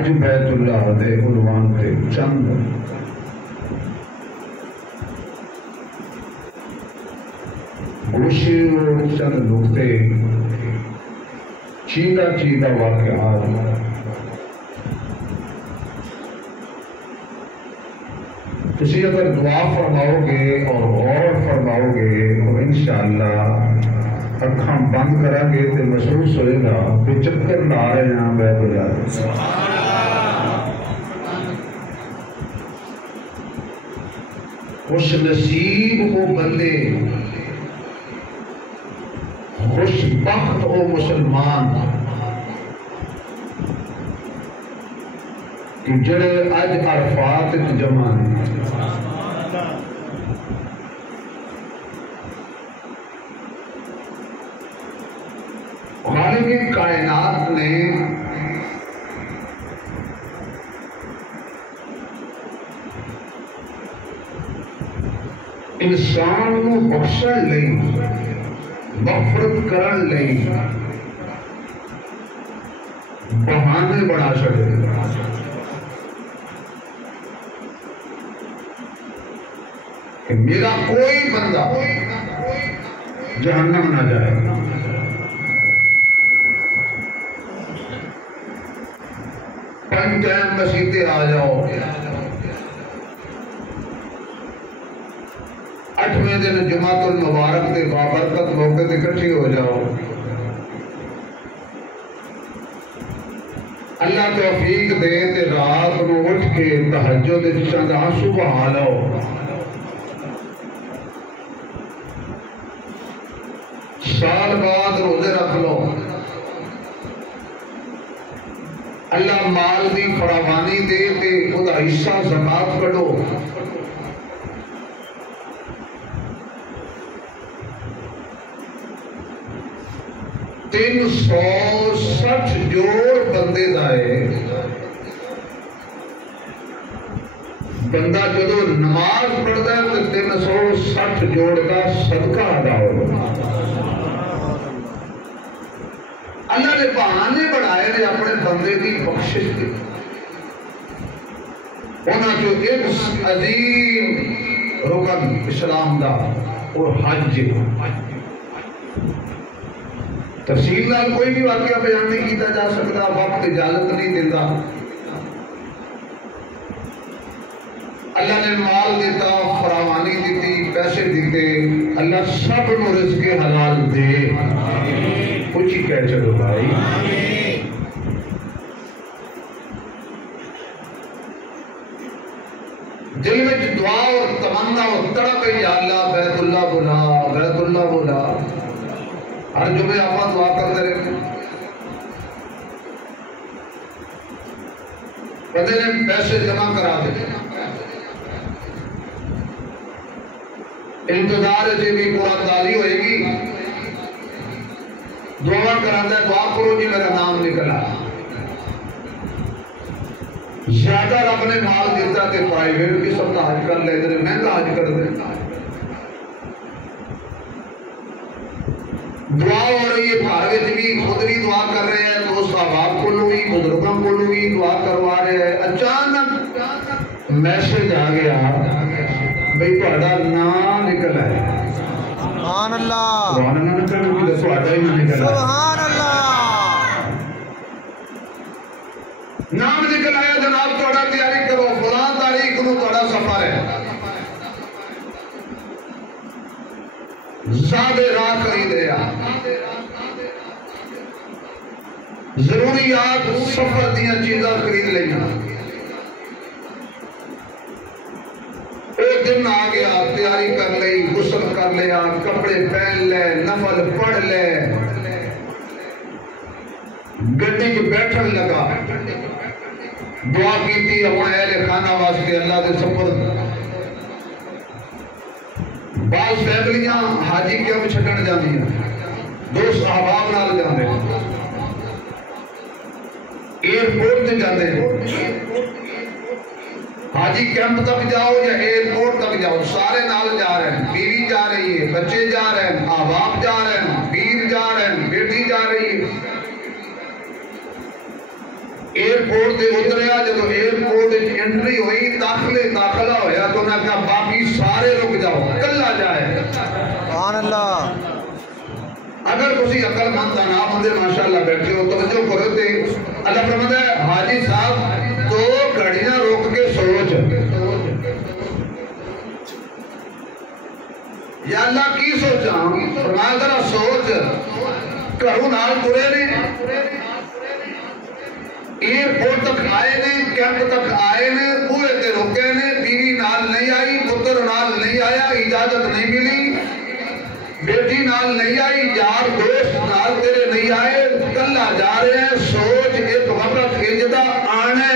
حج بیت اللہ دے عنوان تے چند گوشے اور چند نقطے چیدہ واقعات تسی اگر دعا فرماؤ گے اور غور فرماؤ گے تو انشاءاللہ اکھاں بند کرا گے تو محسوس ہوئے گا کہ چکر لا رہے ہیں بیت اللہ خوش نصیب وہ بندے، خوش بخت او مسلمان کہ جڑے اج عرفات جمع خالق کائنات نے انسان کو بخشن لئی مغفرت کرن لئی بہانے بنا چھڑے کہ میرا کوئی بندہ جہنم نہ جائے، پنج ٹائم مسیطے آ جاؤ، 8ویں دن جمعۃ المبارک دے بابرکت موقع تے اکٹھے ہو جاؤ، اللہ توفیق دے تے رات نو اٹھ کے تہجد وچ چند آنسو بہا لو، سال بعد روزے رکھ لو، اللہ مال دی فراوانی دے تے خدا حصہ زکات کڈو، 360 جوڑ بندے دائے بندہ جدو نماز پڑھتا ہے تو 360 جوڑ کا صدقہ ادا ہوگا۔ اللہ نے بہانے بڑھائے نے اپنے بندے کی بخشش کی، انہاں جو ایک عظیم رکن اسلام دا اور حج، تفصیل نال کوئی بھی واقعہ بیان نہیں کیتا جا سکتا، وقت اجازت نہیں دیتا۔ اللہ نے مال دیتا، فراوانی دیتی، پیسے دیتے، اللہ سب نو رزق حلال دے، کچھ ہی کہہ چلو بھائی۔ دل میں دعا اور تمنا اور تڑپ ہے، یا اللہ بیت اللہ بلا، بیت اللہ بلا۔ ہر جمعے آپ دعا کرتے رہے، بندے نے پیسے جمع کرا دے، انتظار سے بھی قرآن داری ہوئے گی، دعا کراتا ہے، دعا کرو جی میرا نام نکلا۔ زیادہ رب نے مال دیتا کہ پرائیویٹ قسم کا حج کر لے، ادھر مہنگا حج کر دے۔ دعا ہو رہی ہے، گھر بھی خود بھی دعا کر رہے ہیں، دوست احباب کو بھی، بزرگوں کو بھی دعا کروا رہے ہیں، اچانک میسج آ گیا بھئی تہاڈا نام نکل ہے۔ سبحان اللہ، سبحان اللہ نہ کرو کہ تہاڈا ہی نکل ہے، سبحان اللہ، نام نکل آیا جناب، تہاڈا تیاری کرو، فلاں تاریخ نو تہاڈا سفر ہے، زاد راہ خرید رہا، ضروریات سفر دیاں چیزاں خرید لینا، ایک دن آ گیا، تیاری کر لئی، غسل کر لیا، کپڑے پہن لے، نفل پڑھ لے، گڈی کے بیٹھن لگا، دعا کیتی اپنے اہل خانہ واسطے اللہ دے سپرد۔ بعض فیملیاں حاجی کیمپ چھڈن جاندیاں، دوست احباب نال جاندے، ایئرپورٹ تے جاندے، حاجی کیمپ تک جاؤ یا ایئرپورٹ تک جاؤ، سارے نال جا رہے ہیں، بیوی جا رہی ہے، بچے جا رہے ہیں، احباب جا رہے ہیں، پیر جا رہے ہیں، بیٹی جا رہی ہے۔ ایئرپورٹ سے اتریا جب ایئرپورٹ انٹری ہوئی داخلہ ہویا تو انہوں نے کہا باقی سارے رک جاؤ کلا جائے سبحان اللہ اگر کسی عقل مند نہ بندے ماشاءاللہ بیٹھے ہو توجہ کرو تے اللہ فرماتا ہے حاجی صاحب 2 گھڑیاں روک کے سوچ یا اللہ کی سوچاں فرمایا ذرا سوچ گھروں نال ترے نے ایئرپورٹ تک آئے نے کیمپ تک آئے نے بوئے تے روکے نے بیوی نال نہیں آئی پتر نال نہیں آیا اجازت نہیں ملی بیٹی نال نہیں آئی یار دوست نال تیرے نہیں آئے کلا جا رہے ہیں سوچ ایک وقت اجدہ آنے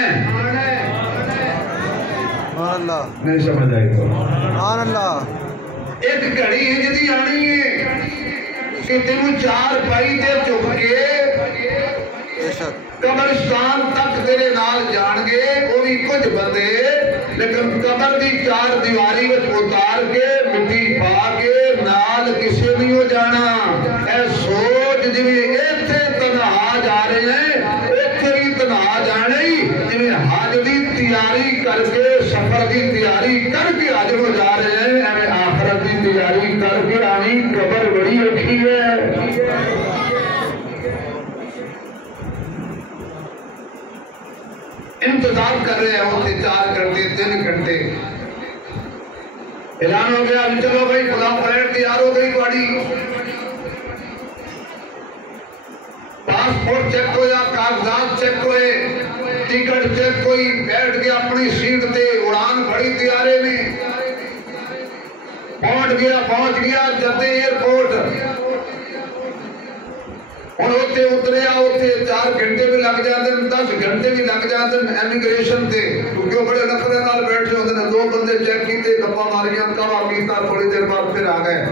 سبحان اللہ نہیں سمجھ آئی تو سبحان اللہ ایک گھڑی اجدی آنی ہے کہ تینوں 4 پائی تے چک کے بے شک قبرستان تک تیرے نال جان گے وہ بھی کچھ بندے لیکن قبر دی 4 دیواری وچ اتار کے مٹی پا کے نال کسے نہیں ہو جانا اے سوچ جویں ایتھے تنہا جا رہے ہیں ایتھے بھی تنہا جانے ہی جویں حج دی تیاری کر کے سفر دی تیاری کر کے حج ہو جا رہے ہیں ایویں آخرت دی تیاری کر کے آنی قبر بڑی رکھی ہے انتظار کر رہے ہیں ہوتے 4 گھنٹے 3 گھنٹے اعلان ہو گیا چلو بھائی خدا فلائٹ تیار ہو گئی گاڑی پاسپورٹ چیک ہویا کاغذات چیک ہوئے ٹکٹ چیک ہوئی بیٹھ گیا اپنی سیٹ تے اڑان بڑی تیارے میں پہنچ گیا جدے ایئرپورٹ اور ہوتے اتریا ہوتے 4 گھنٹے بھی لگ جاتے ہیں 10 گھنٹے بھی لگ جاتے ہیں امیگریشن تے کیونکہ وہ بڑے نخرے نال بیٹھے ہوتے ہیں 2 بندے چیک کیتے گپا ماریاں کوا کیتا تھوڑی دیر بعد پھر آ گئے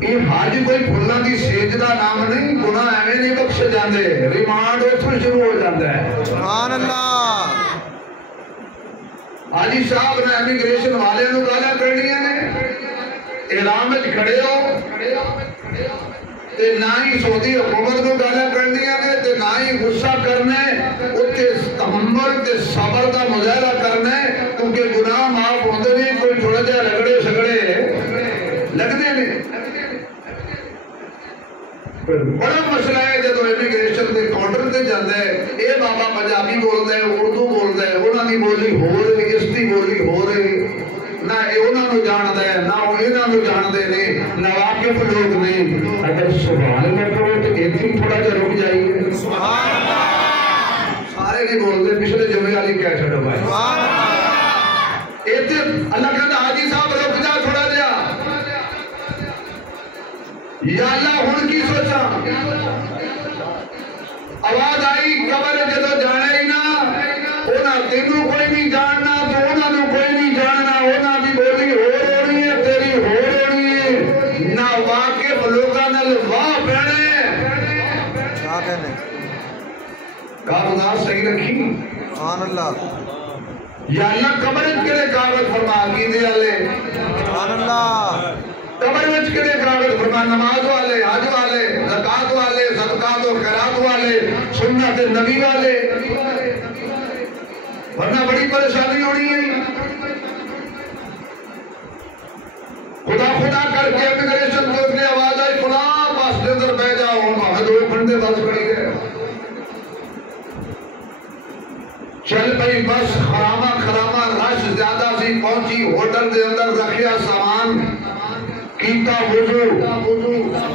یہ حج کوئی بھولنا دی سیج دا نام نہیں گناہ ایویں نہیں بخشے جاندے ریمانڈ اتھوں شروع ہو جاتا ہے سبحان اللہ حاجی صاحب نے امیگریشن والے نو گالاں کرنیاں نے احرام وچ کھڑے ہو تے نہ ہی سعودی حکومت کو گالاں کرنیاں نے تے نہ ہی غصہ کرنے اوتے تحمل تے صبر دا مظاہرہ کرنے کیونکہ گناہ معاف ہوندے نہیں کوئی تھوڑا جہا رگڑے سگڑے لگنے نے بڑا مسئلہ ہے جب امیگریشن کے کاؤنٹر تے جاندے اے بابا پنجابی بولدا ہے اردو بولدا ہے انہاں دی بولی ہو رہی اس دی بولی ہو رہی نہ انہاں نو جاندا ہے نہ انہاں نو جاندے نے نہ واقف لوگ نہیں اگر سبحان اللہ کہو تو ایتھے تھوڑا جہا رک جائیے سبحان اللہ سارے نہیں بولدے پچھلے جمعے والی کہہ چھڈو بھائی سبحان اللہ ایتھے اللہ کہندا حاجی صاحب رک جا تھوڑا جہا یا اللہ ہن کی سوچا آواز آئی قبر جدو جانے ہی نا اونا تینوں کوئی نہیں جاننا تو اونا نو کوئی نہیں جاننا اونا بھی بولی ہو رہی ہے تیری ہو رہی ہے نہ واقف لوگاں نال واہ پینے کیا کہنے کاغذات صحیح رکھی سبحان اللہ یا اللہ قبر کیڑے کاغذ فرما عقیدے والے سبحان اللہ قبر وچ کڑے کاغذ فرما نماز والے حج والے زکات والے صدقات و خیرات والے سنت نبی والے ورنہ بڑی پریشانی ہونی ہے خدا کر کے امیگریشن کو اتنی آواز آئی فلاں بس کے اندر بہ جاؤ ہمیں 2 گھنٹے بس کھڑی ہے چل پئی بس خرامہ رش زیادہ سی پہنچی ہوٹل دے اندر رکھیا سامان کیتا وضو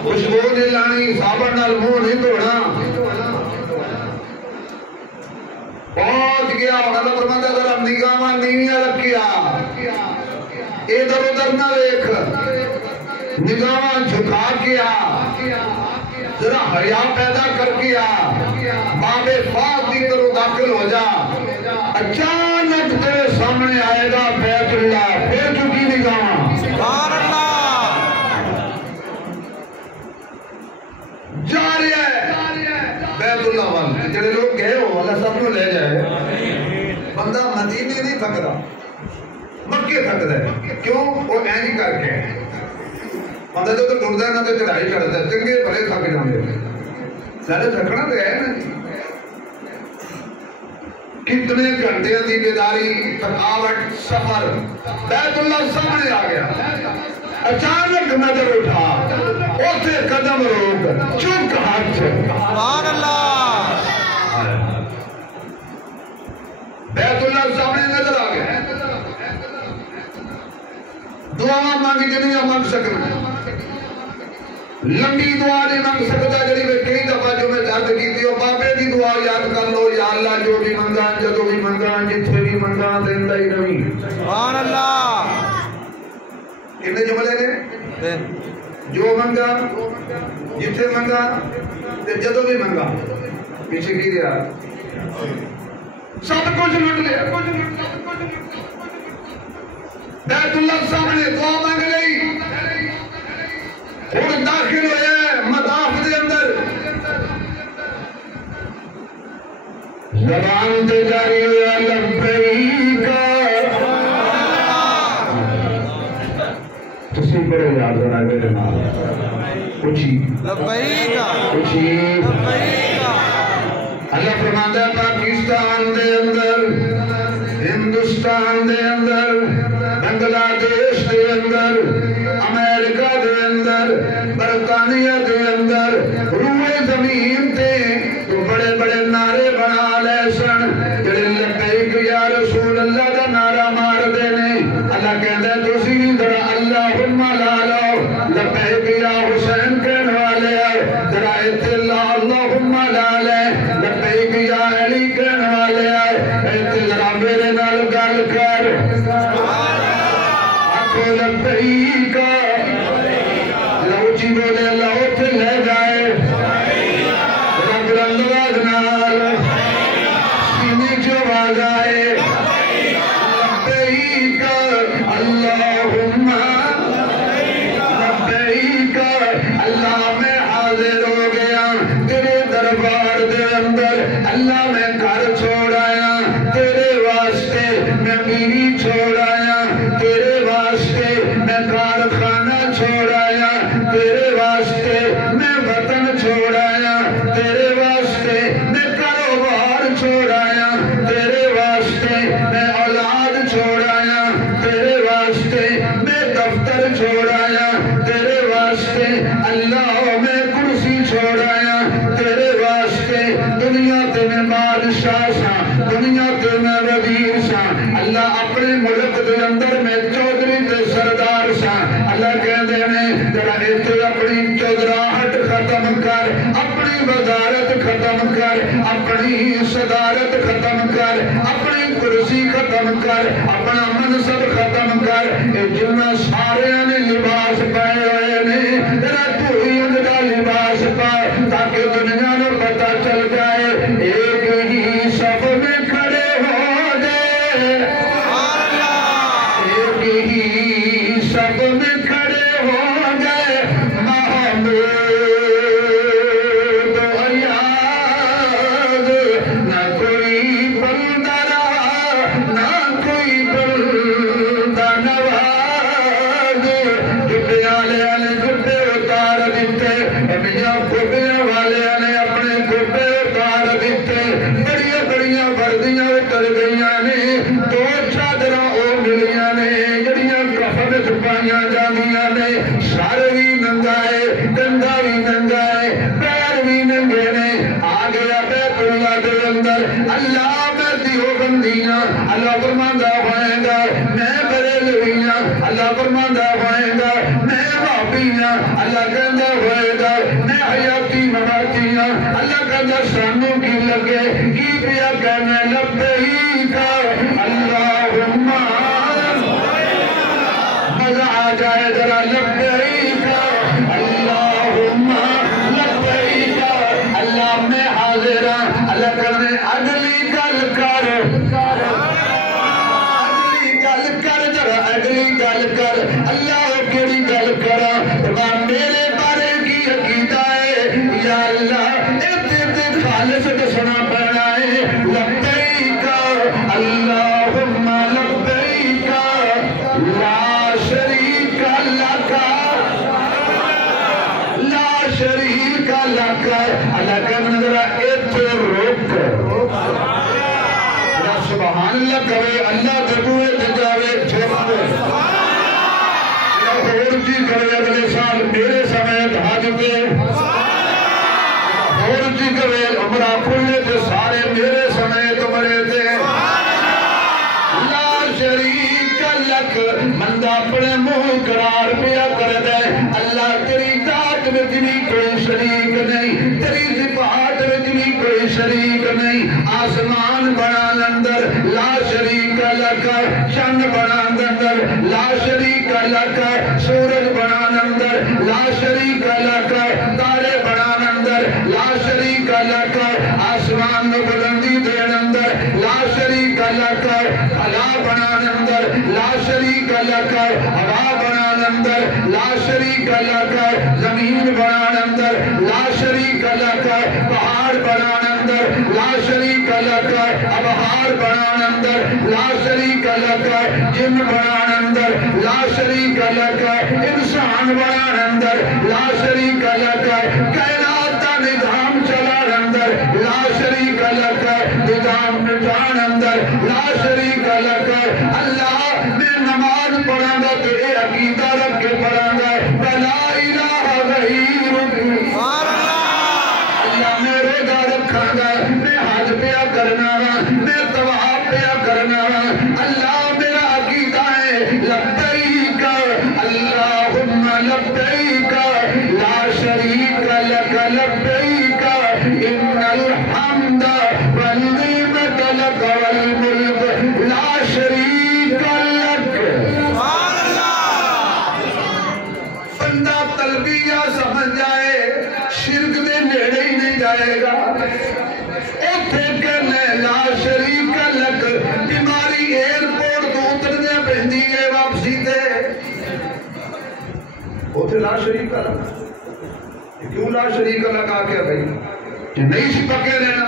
خوشبو نہیں لانی صابن نال منہ نہیں دھونا پہنچ گیا اللہ فرماتا ذرا نگاہاں نیویاں رکھیا ادھر ادھر نہ دیکھ نگاہاں جھکا کیا ذرا حیا پیدا کر کیا باب فاض کی طرف داخل ہو جا اچانک تیرے سامنے آئے گا بیت اللہ پھر چکی نگاہاں سبحان اللہ جا رہا ہے بیت اللہ والے جڑے لوگ گئے ہو اللہ سب کو لے جائے بندہ مدینے نہیں تھک رہا مکے تھک رہا ہے کیوں وہ نہیں کر کے بندہ جو تو ٹرتا ہے نہ تو چڑھائی چڑھتا ہے چنگے بڑے تھک جاندے سارے تھکنا تو ہے نا کتنے گھنٹے کی بیداری تھکاوٹ سفر بیت اللہ سامنے آ گیا اچانک نظر اٹھا اوتھے قدم روک چک ہاتھ سبحان اللہ بیت اللہ سامنے نظر آ گیا دعا مانگ جنیاں مانگ سکنا لمبی دعا نہیں مانگ سکتا جڑی میں کئی دفعہ جو میں درد کی تھی بابے دی دعا یاد کر لو یا اللہ جو بھی منگا جدو بھی منگا جتھے بھی منگا دیندا ہی نہیں سبحان اللہ کتنے جملے نے جو منگا جتھے منگا تے جدو بھی منگا پیچھے کی دیا سب کچھ لٹ لیا بیت اللہ سامنے دعا مانگ لئی اور داخل ہوئے مطاف دے اندر زبان تے جاری ہوا لبیک تسی پڑھو یاد ذرا میرے نال اونچی لبیک اونچی لبیک اللہ فرماتا ہے پاکستان دے اندر ہندوستان دے اندر بنگلہ دیش دے اندر امریکہ دے اندر برطانیہ دے اندر روئے زمین تے تو بڑے بڑے نعرے بنا لے سن جڑے لبیک یا رسول اللہ دا نعرہ مار دینے اللہ کہتا ہے تو سی ذرا اللہم لا لو لبیک یا حسین کہنے والے ذرا اتلا اللہم لا لے لبیک یا علی کہنے والے ذرا میرے نال گل کر آنکھو لبیک لوچی بولے اللہ اتھے لے جائے رب رندواز نال سینے جو آجائے لبیک اللہم لبیک اللہ میں حاضر ہو گیا تیرے دربار دے اندر اللہ میں گھر چھوڑایا تیرے واسطے میں بیوی چھوڑایا تیرے واسطے میں کارخانہ چھوڑایا تیرے واسطے میں وطن چھوڑایا تیرے واسطے میں کاروبار چھوڑایا تیرے واسطے میں اولاد چھوڑایا تیرے واسطے میں دفتر چھوڑایا تیرے واسطے اللہ میں کرسی چھوڑایا تیرے واسطے دنیا تے میں بادشاہ سا دنیا تے میں وزیر سا اللہ اپنے ملک دے اندر میں چودھری تے سردار سا اللہ کہندے نے ذرا ایتھے اپنی چودراہٹ ختم کر اپنی وزارت ختم کر اپنی صدارت ختم کر اپنی کرسی ختم کر اپنا منصب ختم کر اے جنہ سارے نے لباس پائے ہوئے نے ذرا تو ہی ان کا لباس پا تاکہ دنیا نے پتہ چل جائے ایک ہی صف میں کھڑے ہو جائے ایک ہی صف میں کھڑے ہو جائے محمود ایاز نہ کوئی بندہ رہا نہ کوئی بندہ نواز جھٹے والے جھٹے اتار دیتے میاں کھوٹیاں والے نے اپنے کھوٹے اتار دیتے بڑیاں بڑیاں وردیاں اتر گئیاں نے دو چادراں او ملیاں نے جڑیاں کفن چھپائیاں جاندیاں نے سر بھی ننگا ہے ڈنڈا بھی ننگا ہے پیر بھی ننگے نے آ گیا بیت اللہ دے اندر اللہ میں دیوبندیاں اللہ فرماندا ہوئے گا میں بریلویاں اللہ فرماندا ہوئے گا میں وہابیاں اللہ کہندا ہوئے گا میں حیاتی مماتیاں اللہ کہندا سانو کی لگے کی پیا کہنے لبیک اللہم مزہ آ جائے ذرا لبیک اللہم لبیک اللہ میں حاضر ہاں اللہ کہنے اگلی گل کر اگلی گل کر اللہ کیڑی گل کرا میرے بارے کی عقیدہ ہے یا اللہ تے خالص دسنا پڑنا ہے لبیک اللہم لبیک لا شریک لک لا شریک لک اللہ کا نظر ایتھے رک سبحان اللہ کہے اللہ دبوئے تجاوے چھوڑے لاہور جی کرے اگلے سال میرے سمیت حج پہ لاہور جی کرے عمرہ پھولے تھے سارے میرے سمیت مرے تھے لا شریک لک مندہ اپنے منہ قرار پیا کر دے اللہ تیری ذات میں بھی کوئی شریک نہیں تیری صفات میں بھی کوئی شریک نہیں آسمان بنان اندر لا شریک لک چند بنان اندر لا شریک لک سورج بنان اندر لا شریک لک تارے بنان اندر لا شریک لک آسمان میں بلندی دین اندر لا شریک لک علا بنان اندر لا شریک لک ہوا بنان اندر لا شریک لک زمین بنان اندر لا شریک لک پہاڑ بنان اندر لا شریک لک ابحار بنان اندر لا شریک لک جن بنان اندر لا شریک لک انسان بنان اندر لا شریک لک کائنات کا نظام چلان اندر لا شریک لک نظام مٹان اندر لا شریک لک اللہ میں نماز پڑھاں گا تو اے عقیدہ رکھ کے پڑھاں گا لا الہ غیرک اللہ میں روزہ رکھاں گا میں حج پیا کرنا گا میں طواف پیا کرنا گا اللہ میرا عقیدہ ہے لبیک اللہم لبیک لا شریک لک لبیک ان الحمد والنعمت لک والملک لا شریک لک بندہ تلبیہ سمجھ جائے شرک دے نیڑے ہی نہیں جائے گا اتھے کہنے لا شریک لک بیماری ایئرپورٹ تو اترنے پہندی ہے واپسی دے اتھے لا شریک لک کیوں لا شریک لک آکے بھئی کہ نہیں سی پکے رہنا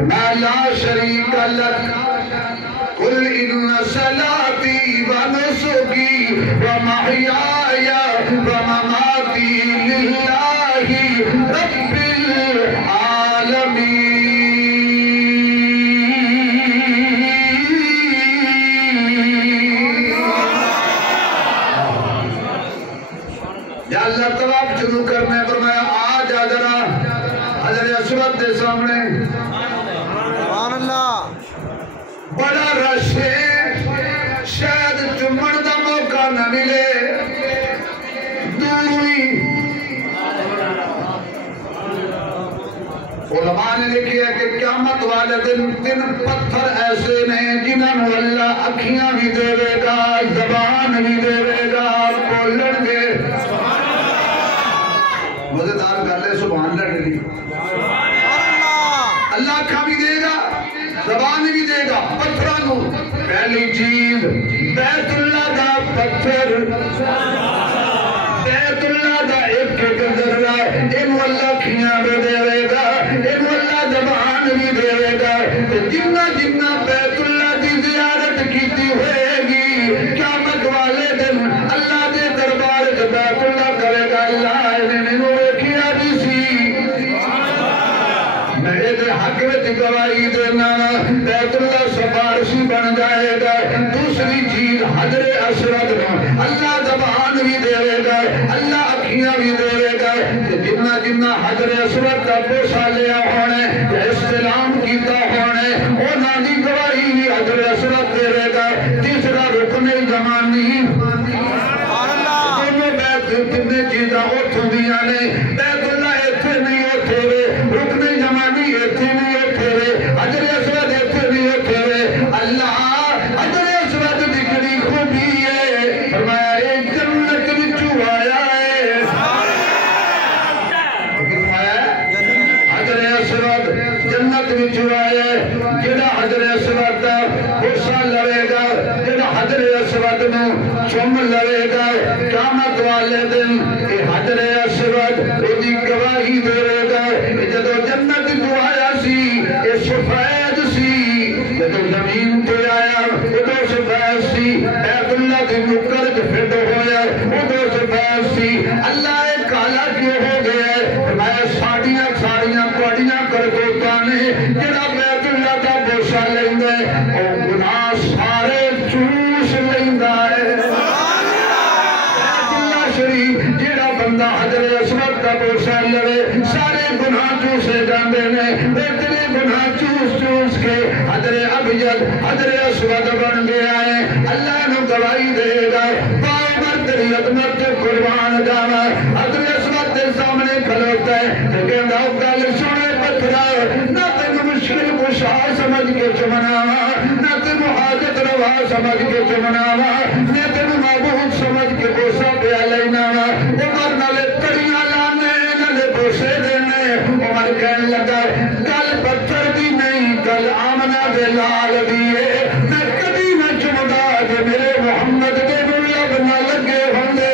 میں لا شریک لک قل ان صلاتی و نسکی و محیای و مماتی للہ رب العالمین یا اللہ طواف شروع کرنے پر میں آج آجرا حضر اسود دے سامنے سبحان اللہ بڑا رش ہے شاید چمڑ دا موقع نہ ملے دور ہوئی علماء نے لکھی ہے کہ قیامت والے دن پتھر ایسے ہیں جنہوں نے اللہ اکھیاں بھی دے گا زبان بھی دے گا بولن گے مزیدار کر لے سبحان اللہ ڈلی اللہ اکھاں بھی دے گا زبان بھی دے گا پتھرانوں پہلی چیز بیت اللہ دا پتھر بیت اللہ دا ایک ذرہ انو اللہ کھیاں بھی دے گا انو اللہ زبان بھی دے گا جنہ جنہ بیت اللہ دی زیارت کیتی ہوئے گی قیامت والے دن اللہ دے دربار سے بیت اللہ کرے گا اللہ انہوں نے کیا دی سی میں دے حق میں گواہی دینا بیت اللہ سفارشی بن جائے گا دوسری چیز حجر اسود اللہ زبان بھی دے گا اللہ اکھیاں بھی دے گا جنہ جنہ حجر اسود کا بوسا لیا ہونے استلام کیتا ہونے وہ نانی گواہی بھی حجر اسود دے گا تیسرا رکن زمانی دونوں بیت کتنے چیزاں اتھوں دیا نے بیت اللہ اتھے نہیں اتھے وے رکن زمانی اتھے نہیں اتھے وے حجر اسود اتھے نہیں اتھے وے اللہ حجر اسود دکھنی خوبی ہے فرمایا ایک جنت وچوں آیا ہے حجر اسود جنت وچوں آیا ہے جڑا حجر اسود دا بوسا لوے گا جڑا حجر اسود نو چم لوے گا قیامت والے دن اے حجر اسود اودی گواہی دے گا جدو جنت جو آیا سی اے سفید سی جدو زمین تو آیا ادو سفید سی بیت اللہ دی نکر پھٹ ہویا ادو سفید سی اللہ ایک کالا کیوں ہو گیا میں ساڑیاں کوڑیاں کر دوتا نے جڑا بیت اللہ دا بوسا لے جیڑا بندہ حجر اسود کا بوسہ لوے سارے گناہ چوسے جاندے نے تیرے گناہ چوس چوس کے حجر ابیض حجر اسود بن گیا ہے اللہ نو گواہی دے گا باعمر تیری عظمت قربان جاوا حجر اسود کے سامنے کھلوتا ہے لیکن گل سنے پتھرا نہ تین مشکل کشا سمجھ کے چمناوا نہ تین حاجت روا سمجھ کے چمناوا نہ تین معبود سمجھ کے بوسا پیا لینا عمر نالے کڑیاں لانے نالے بوسے دینے عمر کہنے لگا گل پتھر دی نہیں گل آمنہ دے لال دیئے میں کبھی نہ چمدا جو میرے محمد دے ملب نہ لگے ہوندے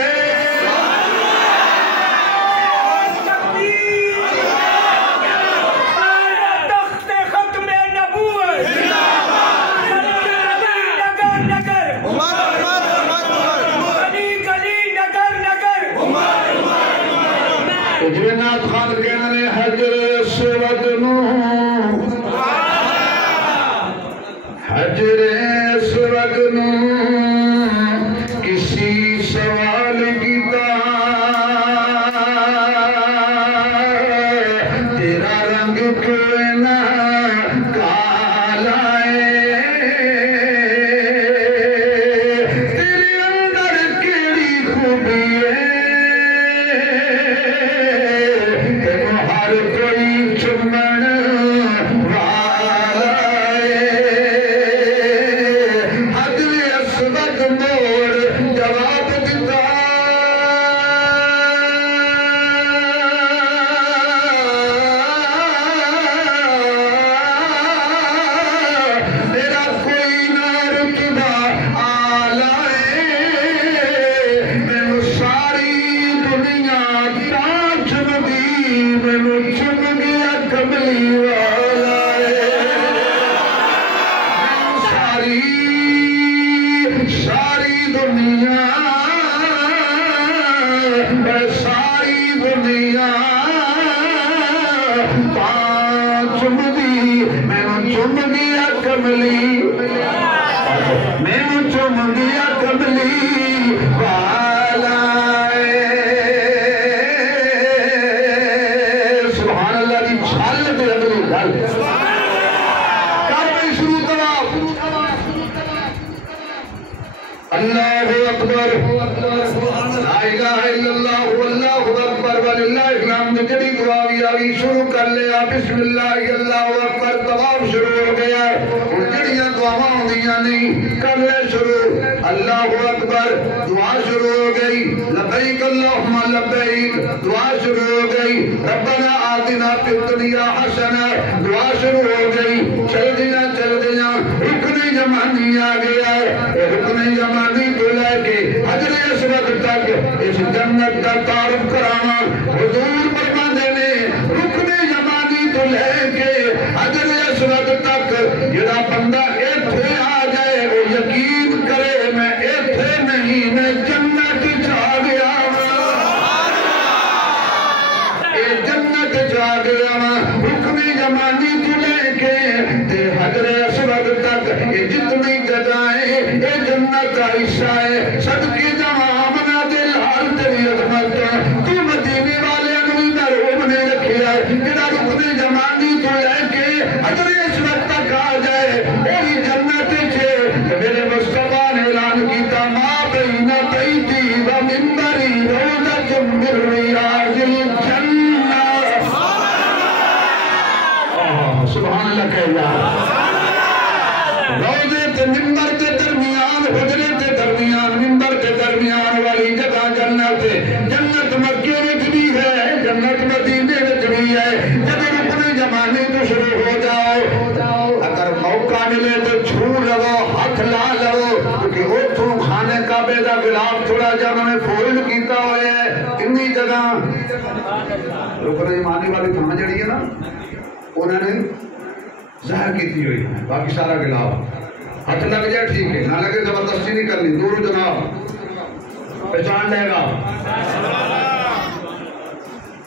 جنات خان کہنے حجر اسود نو حجر اسود نو کسی سوال کی تیرا رنگ کوئی نہ کالا ہے تیرے اندر کیڑی خوبی ہے کوئی چمن والا حجر اسود موڑ جواب دیتا میرا کوئی نہ رتبہ آلہ میں ساری دنیا تاج نبی میں چم گیا کملی والا ساری دنیا ساری دنیا چم دی میں چم گیا کملی میں چم گیا کملی والا اللہ اکبر لا الہ الا اللہ واللہ اکبر وللہ الحمد جڑی دعا بھی آئی شروع کر لیا بسم اللہ اللہ اکبر طواف شروع ہو گیا اور جڑیاں دعاواں ہوندیاں نہیں کر لے شروع اللہ اکبر دعا شروع ہو گئی لبیک اللہم لبیک دعا شروع ہو گئی ربنا آتنا فی الدنیا حسنہ دعا شروع ہو گئی چل دیا رکن یمانی آ گیا رکن یمانی تو لے کے حجر اسود تک اس جنت کا تعارف کرانا حضور فرماندے نے رکن یمانی تو لے کے حجر اسود تک جڑا بندہ ایتھے آ جائے وہ یقین کرے میں ایتھے نہیں میں جنت جا گیا جنت جا گیا رکن یمانی تو لے کے حجر اسود تک یہ جتنی جگہیں یہ جنت کا حصہ ہے صدقے جہاں بنا دے لال تیری عظمت تو مدینے والے انوی محروم نے رکھیا ہے جڑا رکن یمانی تو لے کے حجر اسود تک آ جائے وہی جنت چھے میرے مصطفیٰ نے اعلان کیتا ما بین بیتی و منبری روضۃ من ریاض الجنہ سبحان اللہ کہہ روضے تے منبر کے درمیان حجرے کے درمیان منبر کے درمیان والی جگہ جنت جنت مکے وچ بھی ہے جنت مدینے وچ بھی ہے جب رکن یمانی تو شروع ہو جاؤ اگر موقع ملے تو چھو لو ہاتھ لا لو کیونکہ اوتھوں کھانے کعبے دا غلاف تھوڑا جا انہوں نے فولڈ کیتا ہوئے ہے اتنی جگہ رکن یمانی والی تھاں جڑی ہے نا انہوں نے ظاہر کیتی ہوئی ہے باقی سارا غلاف ہاتھ لگ جائے ٹھیک ہے نہ لگے زبردستی نہیں کرنی دور جناب پہچان لے گا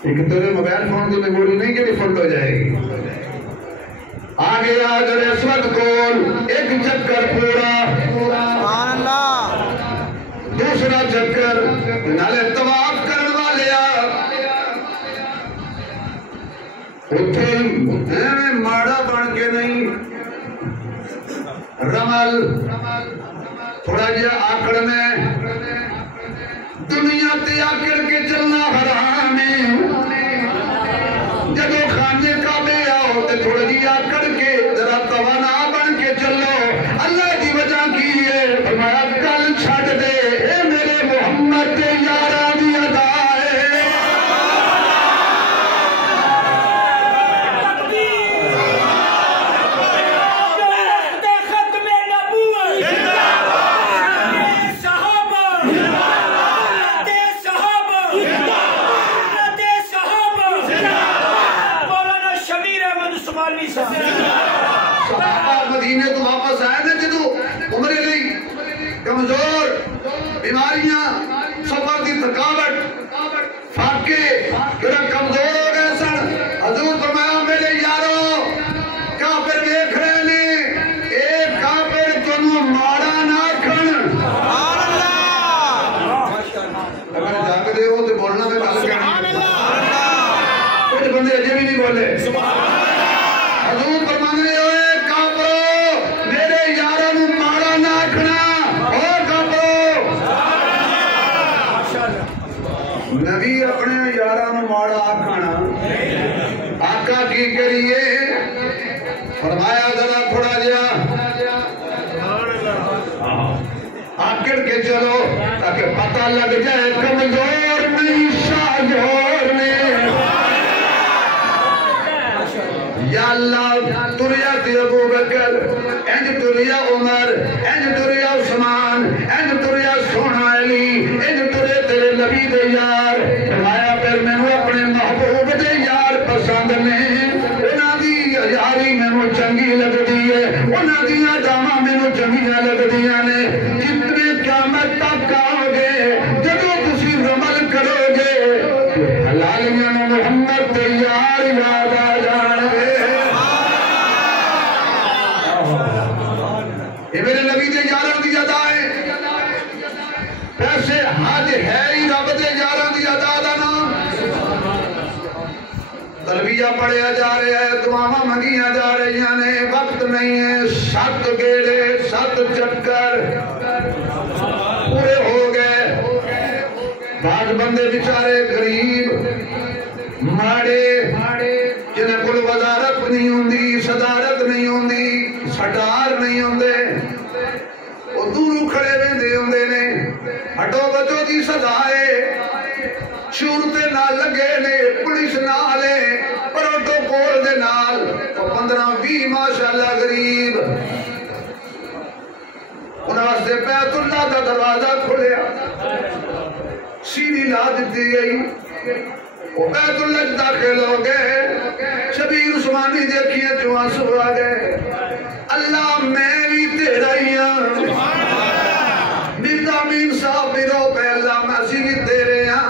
ایک تیرے موبائل فون کی میموری نہیں کہ فل ہو جائے گی آگے حجر اسود کول ایک چکر پورا دوسرا چکر نالے طواف کرنا اتھے ماڑا بن کے نہیں رمل تھوڑا جہا آکڑ میں دنیا تے آکڑ کے چلنا حرام ہے جدو خانے کعبے آؤ تے تھوڑا جی آکڑ کے ذرا توانا بن کے چلو اللہ دی وجہ کی ہے فرمایا کل چھڑ دے اے میرے محمد تے یارا دی ادا ہے مدینے تو واپس آئے نا جدو عمر علی کمزور بیماریاں سفر دی تھکاوٹ فاقے جڑا کمزور ہو گئے سن حضور فرمایا میرے یارو کافر دیکھ رہے نے اے کافر تنوں ماڑا نہ کھن اگر جاگ دے ہو تو بولنا میں گل کرنی کچھ بندے اجے بھی نہیں بولے حضور فرمانے ہوئے کافرو میرے یاروں نوں ماڑا نہ آکھنا او کافرو نبی اپنے یاروں نوں ماڑا آکھنا آقا کی کریے فرمایا ذرا تھوڑا جہا آکڑ کے چلو تاکہ پتہ لگ جائے کمزور نہیں شاہجور نے یا اللہ تریا تی ابو بکر انج تریا عمر انج تریا عثمان انج تریا سونا علی انج تریا تیرے نبی دے یار فرمایا پھر میں نے اپنے محبوب دے یار پسند نے انہاں دی یاری میں چنگی لگدی ہے انہاں دی جاماں میں چنگیاں لگدیاں نے جتنے قیامت تک آؤ گے جدوں تسی عمل کرو گے حلالیاں محمد دے یار یاد آ جان گے یہ میرے نبی دے یاران دی ادا ہے پیسے حج ہے ہی رب دے یاران دی ادا دا نام تلبیہ پڑھیا جا رہا ہے دعاواں منگیاں جا رہی ہیں وقت نہیں ہے 7 گیڑے 7 چکر پورے ہو گئے بعض بندے بیچارے غریب ماڑے جنہیں کوئی وزارت نہیں ہوندی صدارت نہیں ہوندی سٹار نہیں ہوندے وہ دوروں کھڑے ویندے ہوندے نے ہٹو بچو دی سزائے شورتے نہ لگے نے پولیس نال پروٹوکول دے نال 15-20 ماشاءاللہ غریب انہاں واسطے بیت اللہ دا دروازہ کھلیا سیڑھی لا دیتی گئی وہ بیت اللہ داخل ہو گئے شبیر عثمانی دیکھئے جو آنسو آ گئے اللہ میں بھی تیرا ہی ہوں مرزا امین صاحب بھی رو پہ اللہ میں بھی تیرے ہاں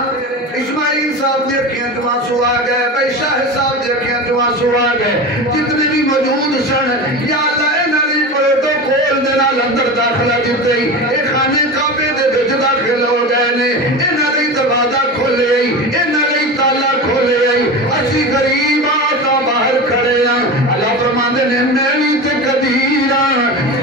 اسماعیل صاحب دیکھئے جو آنسو آ گئے بھائی شاہ صاحب دیکھئے جو آنسو آ گئے جتنے بھی موجود سن یا اللہ انہی پروٹوکول دے نال اندر داخلہ دیتے ہی ایک خانے کعبے دے وچ داخل ہو گئے نے انہی دروازہ کھولے ہی انہی تالا کھولے ہی اسی غریب آتا باہر کھڑے ہیں اللہ فرماندے نے میری تے قدیرہ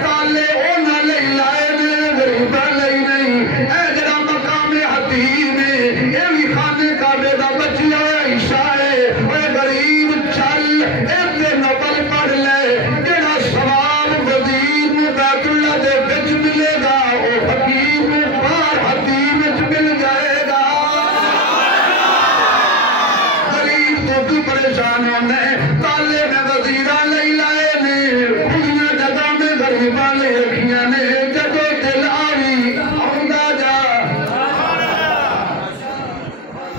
تالے اونا لے لائے نے غریبہ لے نہیں اے جرا مقام حتیم اے بھی خانے کعبے دا بچیا عیشاء اے غریب چل اے نبل پڑھ لے جڑا ثواب وزیر میں بیت اللہ دے وچ ملے گا او حکیم پار حتیم وچ مل جائے گا غریب تو پریشان ہونے تالے میں وزیرہ لے لائے نے خودیاں جگہ میں غریبہ لے رکھیاں نے جگہ دل آوی آؤندا جا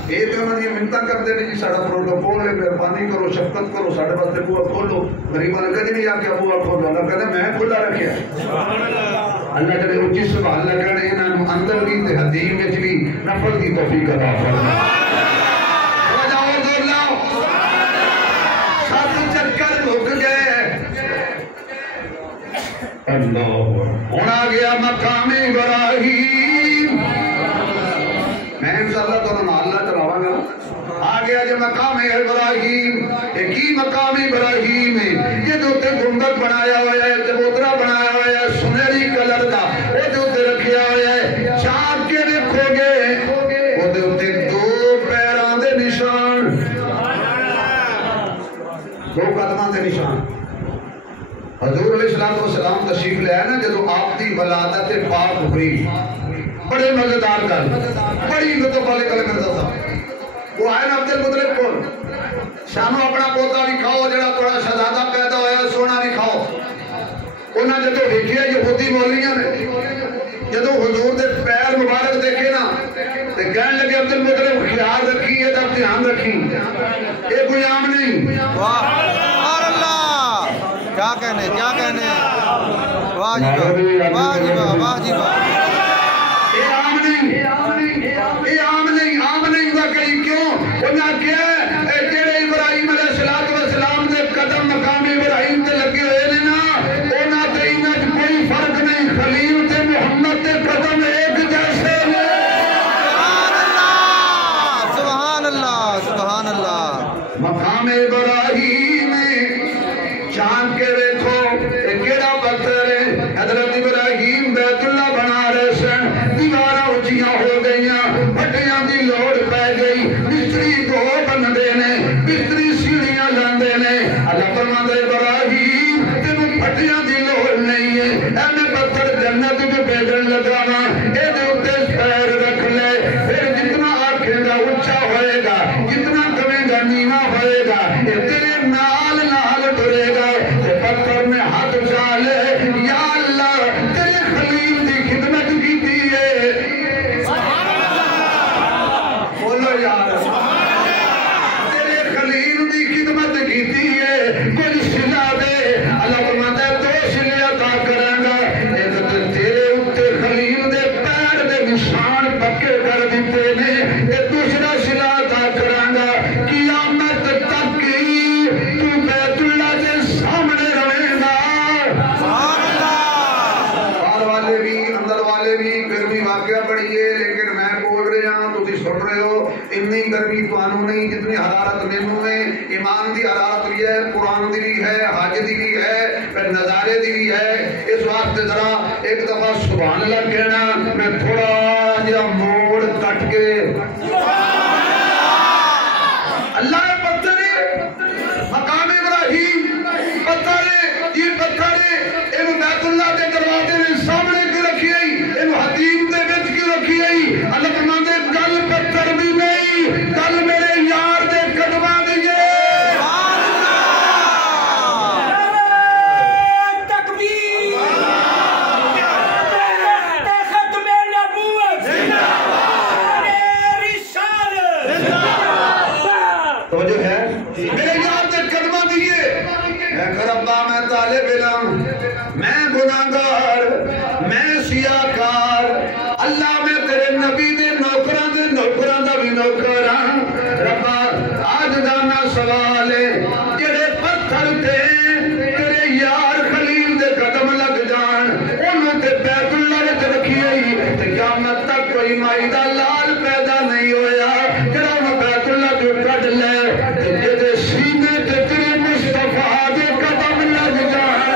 ایک ہمیں یہ منتہ کرتے ہیں جی ساڑھا پروٹوکول ہے مہربانی کرو شفقت کرو ساڑھے باستے بوہ کھولو غریبہ نے کہتے نہیں آکے بوہ کھولو اللہ کہتے میں کھلا رکھیا اللہ کہتے اچھی صبح اللہ کہتے انہاں اندر بھی تے حدیم میں بھی نفل کی توفیق عطا فرما وجہ اور دور لاؤ 7 چکر لوگ گئے اللہ ہونا گیا مقام ابراہیم میں انشاءاللہ تو نماللہ چلاواں گا آ گیا جب مقام ابراہیم کی مقام ابراہیم یہ جو تے گنبد بنایا ہوا ہے چبوترا بنایا ہوا ہے سنہری کلر دا وہ جو تے رکھیا ہوا ہے چاند کے دیکھو گے وہ جو تے دو پیران دے نشان دو قدمان دے نشان حضور علیہ السلام تشریف لے آئے نا جدو آپ دی ولادت پاک ہوئی بڑے مزیدار کر بڑی لطف والے گل کرتا تھا وہ آئے نا عبد المطلب کو شامو اپنا پوتا بھی کھاؤ جڑا تھوڑا شہزادہ پیدا ہوا سونا بھی کھاؤ انہاں جدو دیکھیا یہودی مولیاں نے جدو حضور دے پیر مبارک دیکھے نا تے کہنے لگے عبد المطلب خیال رکھی یہ تب دھیان رکھی یہ کوئی عام نہیں کیا کہنے واہ جی واہ واہ جی واہ واہ جی واہ یہ عام نہیں واقعی کیوں انہاں کیا جڑے ابراہیم علیہ السلام دے قدم مقام ابراہیم تے لگے ہوئے نے نا انہاں تے انہاں کوئی فرق نہیں خلیل تے محمد تے قدم ایک جیسے نے سبحان اللہ سبحان اللہ مقام ابراہیم چاند کے دیکھو کیڑا پتھر ہے حضرت ابراہیم بیت اللہ بنا رہے سن دیواراں اونچیاں ہو گئیاں پٹیاں دی لوڑ پے گئی مستری دو بندے نے مستری سیڑھیاں لاندے نے اللہ فرماتا ابراہیم تینوں پٹیاں دی لوڑ نہیں ہے ایویں پتھر جنت وچ بھیجن لگا نا اے دے اوتے پیر رکھ لے پھر جتنا آکھے گا اونچا ہوئے گا جتنا کہے گا نیواں ہوئے گا اے تیرے نال نال ٹرے گا پتھر میں ہاتھ ڈالے یا اللہ تیرے خلیل دی خدمت کی دیئے بولو یار تیرے خلیل دی خدمت کی دیئے کوئی صلح دے اللہ فرماتا ہے تو صلح عطا کریں گا تیرے اتے خلیل دے پیر دے نشان پکے کر دیتے نے یہ دوسرا صلح عطا کریں گا قیامت تک تو بیت اللہ کے سامنے رہے گا باہر والے بھی اندر والے بھی گرمی واقعہ بڑی ہے لیکن میں بول رہے ہاں تسی سن رہے ہو اتنی گرمی توانوں نہیں جتنی حرارت مینوں میں ایمان دی حرارت بھی ہے قرآن دی بھی ہے حج دی بھی ہے پھر نظارے دی بھی ہے اس واسطے ذرا ایک دفعہ سبحان اللہ کہنا میں تھوڑا جہا موڑ کٹ کے اللہ پتھر مقام ابراہیم پتھر یہ پتھر انہوں بیت اللہ کے دروازے میں سامنے کی رکھی ہے انہوں حتیم دے وچ کی رکھی ہے اللہ فرماتے گل پتھر بھی نہیں گل میرے یار دے قدماں دیئے طالب علم میں گناہگار میں سیاکار اللہ میں تیرے نبی دے نوکران دا بھی نوکران ربا آج دانا سوال ہے جڑے پتھر تے تیرے یار خلیل دے قدم لگ جان انہوں تے بیت اللہ وچ رکھی ہوئی تے قیامت تک کوئی مائی دا لال پیدا نہیں ہویا جڑا انہوں بیت اللہ جو کٹ لے تے جدے سینے تے تیرے مصطفیٰ دے قدم لگ جان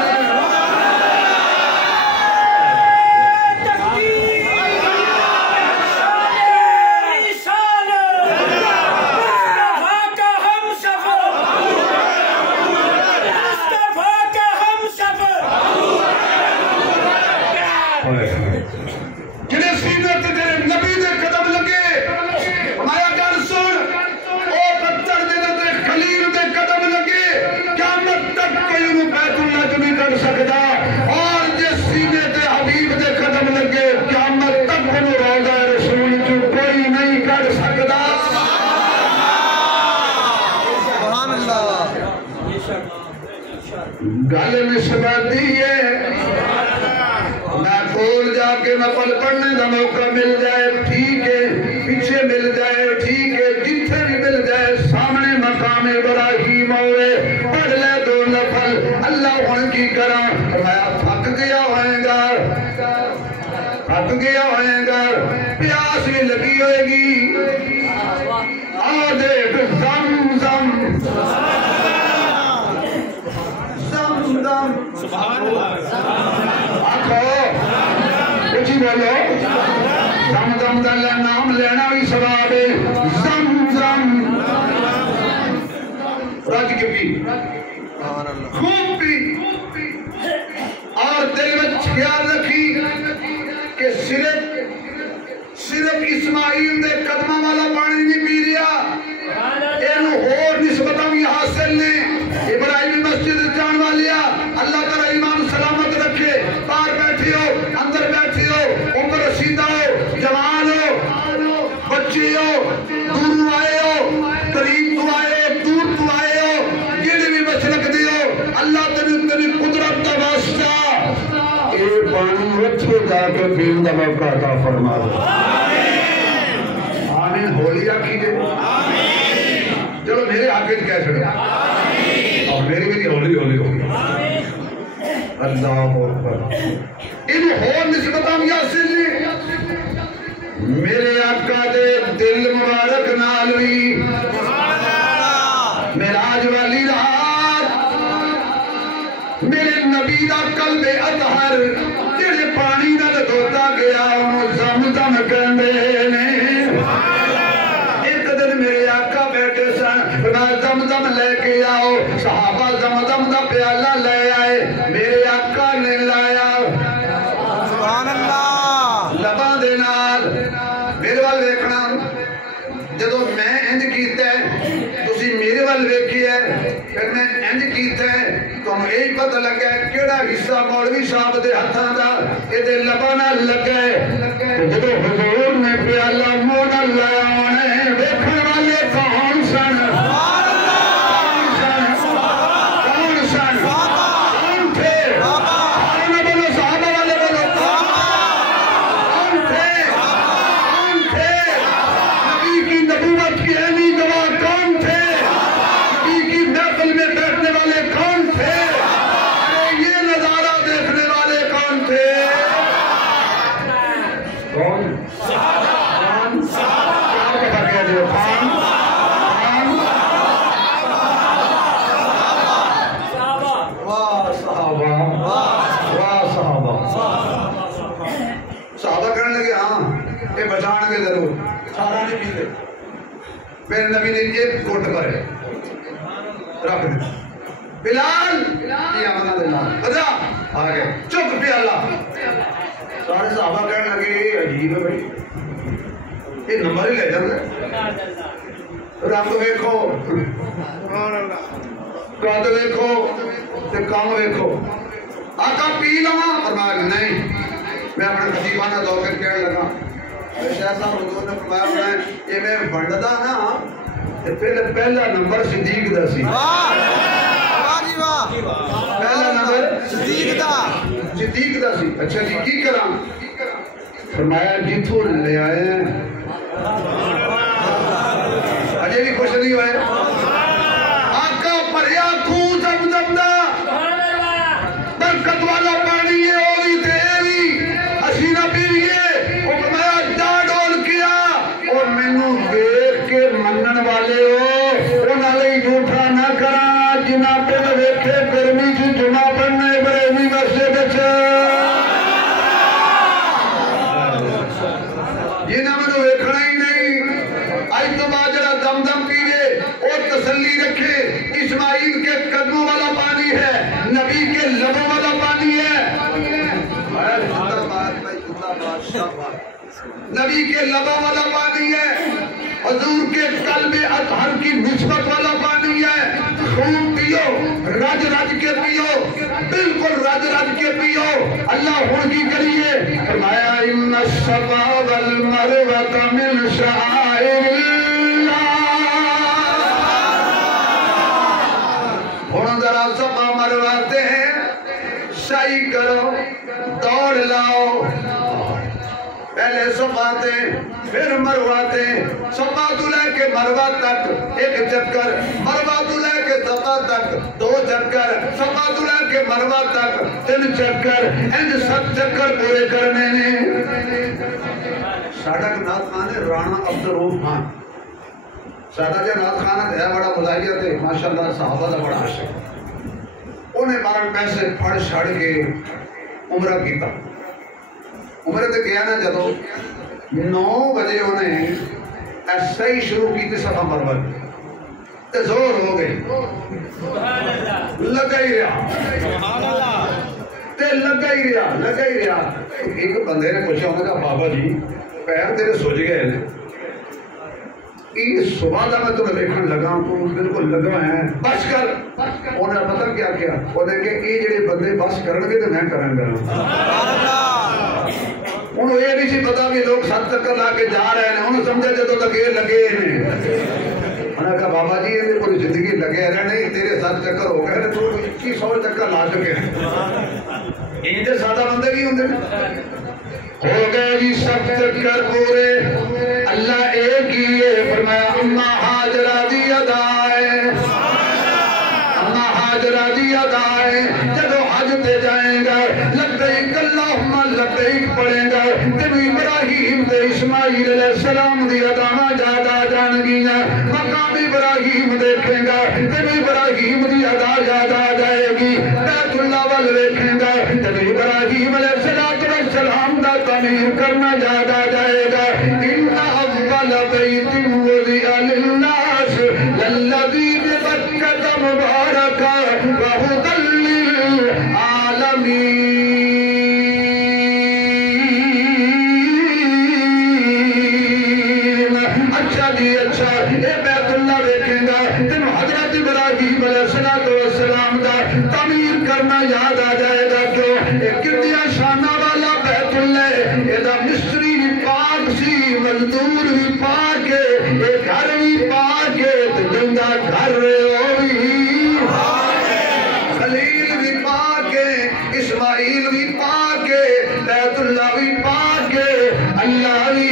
گل نسبت دیئے میں کھول جا کے نفل پڑھنے کا موقع مل جائے ٹھیک ہے پیچھے مل جائے ٹھیک ہے جتھے بھی مل جائے سامنے مقام ابراہیم ہوئے پڑھ لے دو نفل اللہ ان کی کرا میں تھک گیا ہوئے گا پیاس بھی لگی ہوئے گی آدھے دم لینا بھی ثواب ہے زمزم رج کے پی خوب پی اور دل میں خیال رکھی کہ صرف اسماعیل دے قدمہ والا پانی نہیں پی رہا اینو اور نسبتاں بھی حاصل نے ابراہیمی مسجد جان والیا اللہ تعالیٰ ایمان سلامت رکھے باہر بیٹھی ہو اندر بیٹھی ہو عمر رسیدہ ہو جوان ہو بچی ہو دور آئے ہو قریب تو آئے ہو دور تو آئے ہو جڑی بھی مسلک دی ہو اللہ تیری قدرت کا واسطہ اے پانی وچھے جا کے پین دا موقع عطا فرما دے آمین ہولی آکھیے چلو میرے آگے کہہ چھڑے اور میری بھی ہولی ہولی ہوگی اللہ اکبر ان ہور نسبتاں یاسر نے میرے آقا دے دل مبارک نال وی معراج والی رات میرے نبی دا قلب اطہر جڑے پانی نال دھوتا گیا انہوں زمزم کہندے نے ایک دن میرے آقا بیٹھے سن زمزم لے کے آؤ صحابہ زمزم دا پیالہ لے آئے میرے آقا نے لایا سبحان اللہ لباں دے نال میرے وال ویکھنا جدو میں انج کیتا ہے تسی میرے وال ویکھی ہے پھر میں انج کیتا ہے تو ہم یہی پتہ لگا ہے کیڑا حصہ مولوی صاحب دے ہتھاں دا اے دے لباں نال لگا ہے جدو حضور نے پیالہ منہ نال لایا ہونے ویکھن والے کون سن میرے نبی نے ایک کوٹ پر رکھ دیا بلال یہ آمنہ دلہ بجا آگے چک پیالہ سارے صحابہ کہنے لگے یہ عجیب ہے بھائی یہ نمبر ہی لے جاندے رنگ ویکھو قد ویکھو تے کام ویکھو آقا پی لما فرمایا نہیں میں اپنے خطیبانہ دور کر کہنے لگا شاہ صاحب حضور نے فرمایا ہونا ہے یہ میں بندہ نا پہلا نمبر صدیق دا سی واہ جی واہ پہلا نمبر صدیق دا سی اچھا جی کی کرام فرمایا جتھوں لے آئے ہیں اجے بھی خوش نہیں ہوئے آقا پریا کو زمزم دا برکت والا پانی ہے اولی تیری حسینہ پیویے منن والے ہو انہاں لئی جھوٹا نہ کرا جنہ پہ ویکھے گرمی چ جمعہ پڑھنے ابراہیمی مسجد وچ جنہاں میں ویکھنا ہی نہیں اج تو بعد جڑا دم پیے اور تسلی رکھے اسماعیل کے قدموں والا پانی ہے نبی کے لبوں والا پانی ہے نبی کے لبوں والا پانی ہے حضور کے قلب اطہر کی نسبت والا پانی ہے خوب پیو رج رج کے پیو بالکل رج رج کے پیو اللہ ہن کی کریے فرمایا ان الصفا والمروہ من شعائر اللہ ہن ذرا صفا مروہ تے سعی کرو دوڑ لاؤ پہلے صفاتے پھر مرواتے صفا تو لے کے مروا تک ایک چکر مروا تو لے کے صفا تک 2 چکر صفا تو لے کے مروا تک 3 چکر ان 7 چکر پورے کرنے نے ساڑھا کے نات خان ہے رانا عبدالروف خان ساڑھا کے نات خان ہے بڑا مدائیہ تھے ماشاءاللہ صحابہ دا بڑا عاشق انہیں مارن پیسے پھڑ شڑ کے عمرہ کیتا عمرہ تے گیا نا جدو 9 بجے انہیں ایسا ہی شروع کی تھی صفحہ مرور تے زور ہو گئی لگا ہی رہا تے لگا ہی رہا ایک بندے نے پوچھا انہوں نے کہا بابا جی پیر تیرے سوچ گئے ہیں یہ صبح دا میں تمہیں دیکھن لگا تو بالکل لگا ہے بس کر انہوں نے پتہ کیا انہوں نے کہا یہ جڑے بندے بس کرنگے تو میں کرنگا انہوں یہ نہیں سی پتا بھی لوگ 7 چکر لا کے جا رہے ہیں انہوں سمجھے جدو لگے ہیں انہوں نے کہا بابا جی یہ کوئی زندگی لگے رہے نہیں تیرے 7 چکر ہو گئے تو 2100 چکر لا چکے ہیں انجھے سادہ بندے بھی ہوں ہو گئے جی 7 چکر پورے اللہ ایک ہی ہے فرمایا اما حاجرہ دی ادائے اما حاجرہ دی ادائے جدو حج تے جائیں گا لبیک اللہم لبیک پڑھیں گا تم ابراہیم تے اسماعیل علیہ السلام دی ادانا جادا جان گیا مقام ابراہیم دیکھیں گا تم ابراہیم دی ادا جادا جائے گی بیت اللہ وال دیکھیں گا تم ابراہیم علیہ السلام دا تعمیر کرنا جادا جائے گا ان اول بیت وضع للناس للذی ببکۃ مبارکا وہدی للعالمین اچھا جی اچھا اے بیت اللہ دیکھیں گا تم حضرت ابراہیم علیہ السلام دا تعمیر کرنا یاد آ جائے گا کیوں ایک کتیا شانہ والا بیت اللہ ایدہ مصری بھی پاک سی مزدور بھی پاک ہے ایک گھر بھی پاک ہے تو جنگا گھر ہوئی خلیل بھی پاک ہے اسماعیل بھی پاک ہے بیت اللہ بھی پاک ہے اللہ بھی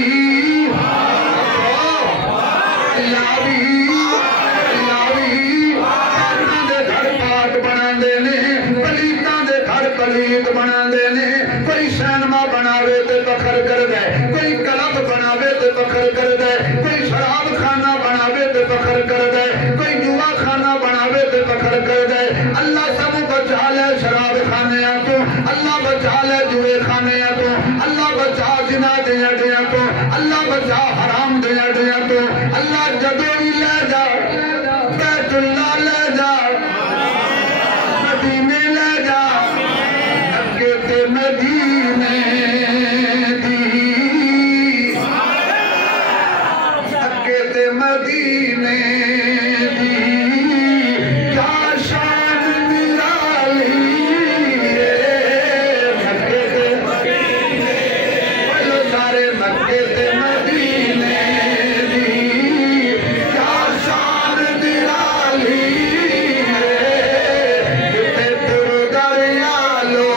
پلیت بنا دینے کوئی سینما بناوے تے پکھر کر دے کوئی کلب بناوے تے پکھر کر دے کوئی شراب خانہ بناوے تے پکھر کر دے کوئی جوا خانہ بناوے تے پکھر کر دے اللہ سب بچا لے شراب خانے تو اللہ بچا لے جوے خانے تو اللہ بچا زنا دیا دیا تو اللہ بچا حرام دیا دیا تو اللہ جدو ہی لے جا بیت اللہ لے جا مدینے لے جا مدینے دی حقیقت مدینے دی کیا شان نرالی حقیقت مدینے بلو سارے حقیقت مدینے دی کیا شان نرالی جتے تر دریا لو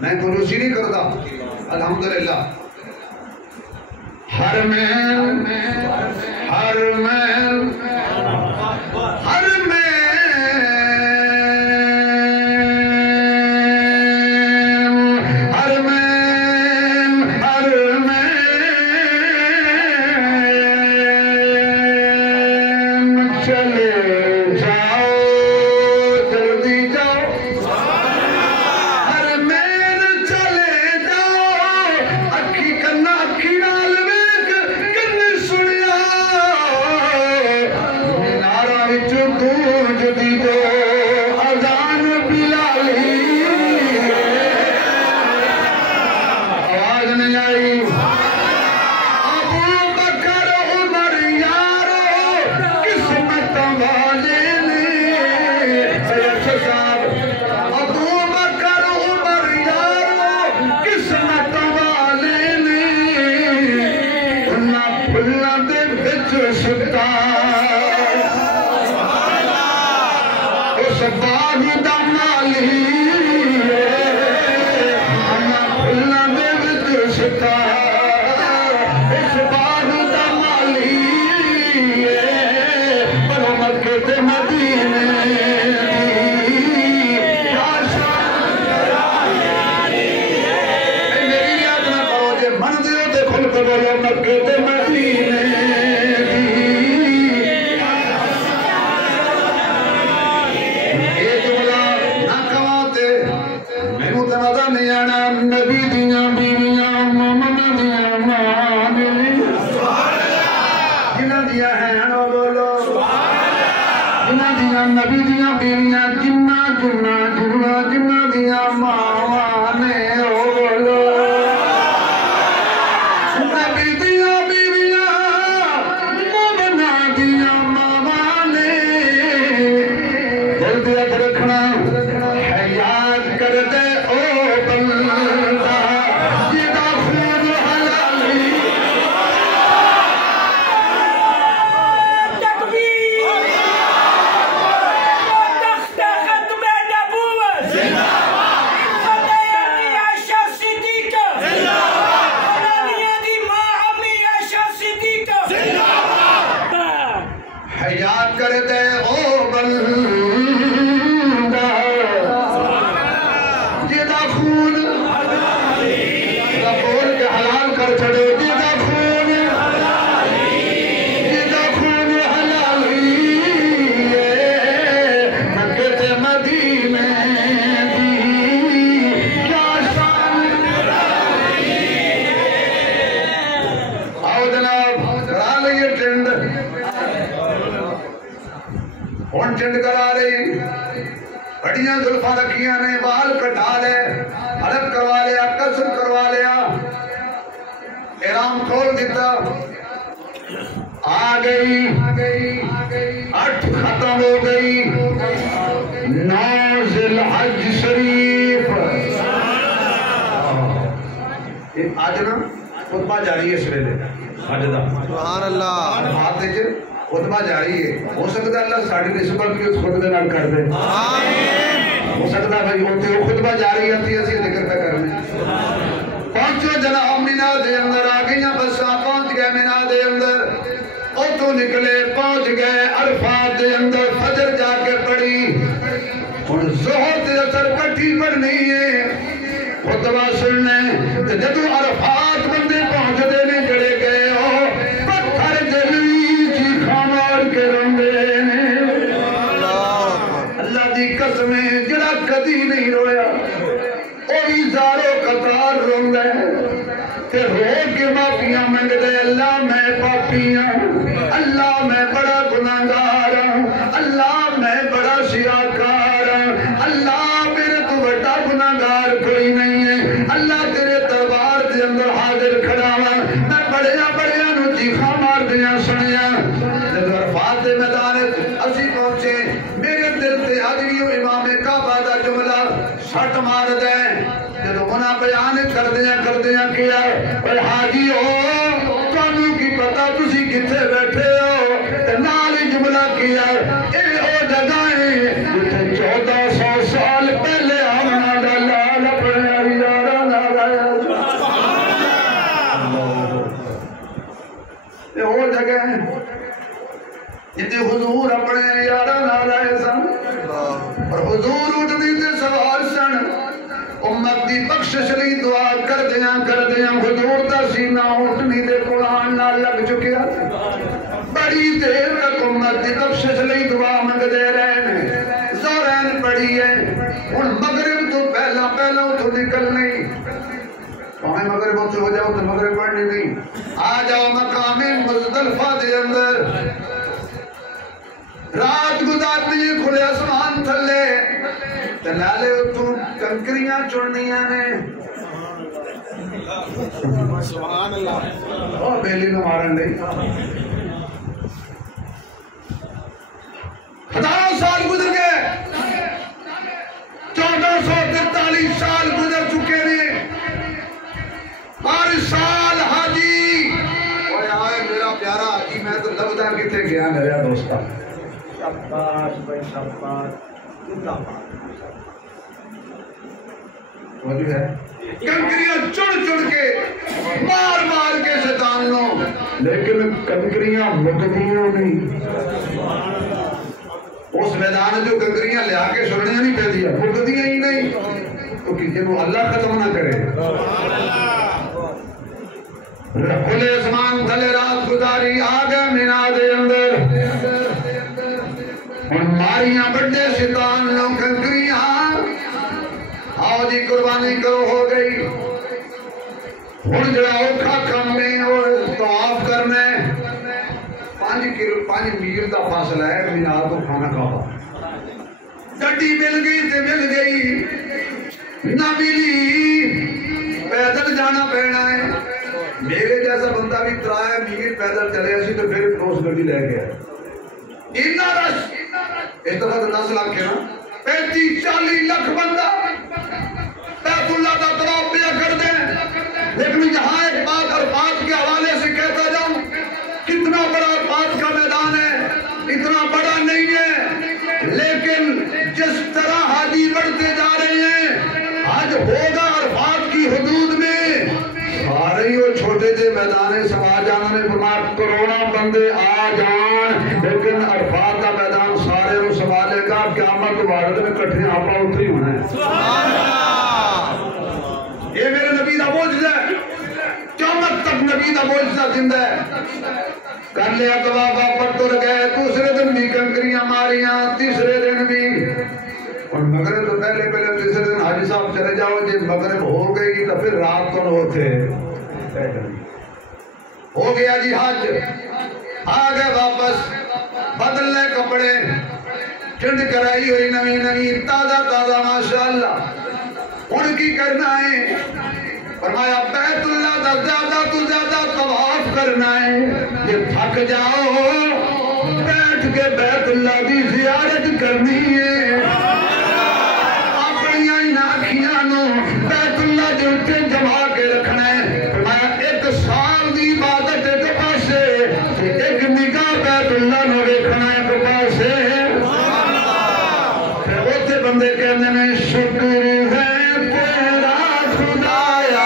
میں کنجوسی نہیں کرتا الحمدللہ حرمین حرمین بیویاں بولو جنہ دیاں نبی دیاں بیویاں جنہ جنہ جنہ جنہ دیاں ماواں نے او بولو نبی دیاں بیویاں مومنا دیاں ماواں نے دل دے رکھنا ہے یاد کر دے او بندہ جدا خون حلالی یاد کر دے او بندہ جدا خون بول کے حلال کر چھڑے جدا خون حلالی مکہ تے مدینے دی کیا شان آؤ جناب کرا لئیے ٹرینڈ ہون ٹنڈ کرا رہی بڑیاں ظلفاں رکھیاں نے بال کٹا لے حلق کروا لیا قصر کروا لیا احرام کھول دیتا آ گئی 8 ختم ہو گئی 9 ذی الحج شریف آج نا خطبہ جاری ہے اس ویلے آج دا سبحان اللہ بات ہے خطبہ جاری ہے ہو سکتا ہے اللہ ساڑھی نسبت بھی اس خطبے نال کر دے ہو سکتا ہے بھائی ہوتے ہو خطبہ جاری آتی ہے اسی ذکر پہ کرنے پہنچو جناب مینا دے اندر آگئیاں بساں پہنچ گئے مینا دے اندر اور تو نکلے پہنچ گئے عرفات دے اندر فجر جا کے پڑھی اور ظہر تے اثر کٹھی پڑھنی ہے خطبہ سننے جدو عرفات بندے پہنچ دے میں جڑے گئے ہو پتھر جلی اللہ دی قسمیں جڑا کدی نہیں رویا اوہی زارو قطار روند ہے تے رو کے معافیاں منگ دے اللہ میں پاپیاں اللہ میں بڑا گناہگار اللہ میں بڑا سیاکار اللہ میرے تو بڑا گناہگار کوئی نہیں ہے اللہ تیرے دربار دے اندر حاضر کھڑا ہوا میں بڑیاں نو چیخاں مار دیاں سنیاں عرفات دے میدان اسی پہنچے میرے دل تے حضریوں امام کعبہ دا جملہ سٹ مار دے جدو انہاں بیان کر دیاں کیا اے حاجی ہو تانوں کی پتہ تسی کتھے بیٹھے ہو تے نال ہی جملہ کیا اے او جگہ ہے جتھے 1400 سال پہلے آمنا دا لال اپنے یاراں نال آیا اے او جگہ ہے جتے حضور اپنے یاراں نال آئے سن اور حضور اٹھدی تے سوار سن امت دی بخشش لئی دعا کر دیاں حضور دا سینہ اٹھنی دے قرآن نال لگ چکیا بڑی دیر تک امت دی بخشش لئی دعا منگ دے رہے ہیں زورین پڑھی ہے ان مغرب تو پہلا تو نکل نہیں ہمیں مغرب سے ہو جاؤ تو مغرب پڑھنی نہیں آ جاؤ مقام مزدلفہ دے اندر رات گزارتی ہے کھلے آسمان تھلے تنالے تو کنکریاں چڑھنیاں نے سبحان اللہ اور بیلی نو مارن نہیں 1000 سال گزر گئے 1443 سال گزر چکے نے ہر سال حاجی اوے آئے میرا پیارا حاجی میں تو لبدا کتے گیا میرا دوستا شاباش بھائی شاباش زندہ باد وجہ ہے کنکریاں چڑ کے مار کے شیطان نو لیکن کنکریاں مکدیاں نہیں اس میدان جو کنکریاں لیا کے سننیاں نہیں پہ دیا مکدیاں ہی نہیں تو کسی کو اللہ ختم نہ کرے کھلے اسمان تھلے رات گزاری آگا مینا دے اندر ان ماریاں بڑے شیطان لوگ کنکریاں آؤ جی قربانی کرو ہو گئی ہن جڑا اوکھا کم نہیں اور طواف کرنے 5 5 میل کا فاصلہ ہے مینا تو کھانا کعبہ گڈی مل گئی تے مل گئی نہ ملی پیدل جانا پینا ہے میرے جیسا بندہ بھی 3 میل پیدل چلے اسی تو پھر کروس گڈی لے گیا اتنا رش اس دفعہ تو 10 لاکھ ہے نا 35-40 لاکھ بندہ بیت اللہ کا طواف پیا کر دیں لیکن یہاں ایک بات عرفات کے حوالے سے کہتا جاؤں کتنا بڑا عرفات کا میدان ہے اتنا بڑا نہیں ہے لیکن جس طرح حاجی بڑھتے جا رہے ہیں حج ہوگا عرفات کی حدود میں سارے ہی وہ چھوٹے جے میدان سما جانا نے فرمایا کروڑا بندے آ جان لیکن عرفات کا میدان سارے وہ سنبھالے گا قیامت وارد میں کٹھے آپا اتھے ہی ہونا ہے سبحان اللہ یہ میرے نبی دا معجزہ ہے قیامت تک نبی دا معجزہ زندہ ہے کر لیا طواف پر تر گئے دوسرے دن بھی کنکریاں ماریاں تیسرے دن بھی اور مغرب تو پہلے تیسرے دن حاجی صاحب چلے جاؤ جی مغرب ہو گئی تو پھر رات کو ہوتے ہو گیا جی حج آ گئے واپس بدل لے کپڑے ٹھنڈ کرائی ہوئی نوی نوی تازہ تازہ ماشاءاللہ ان کی کرنا ہے فرمایا بیت اللہ دا زیادہ تو زیادہ طواف کرنا ہے یہ تھک جاؤ بیٹھ کے بیت اللہ دی زیارت کرنی ہے اپنی آنکھیاں نو بیت اللہ دے اوپر جما کے رکھنا ہے فرمایا 1 سال دی عبادت ایک پاسے ایک نگاہ بیت اللہ نو دیکھنا ہے ایک پاسے پھر اوتھے بندے کہندے نے شکر ہے تیرا خدایا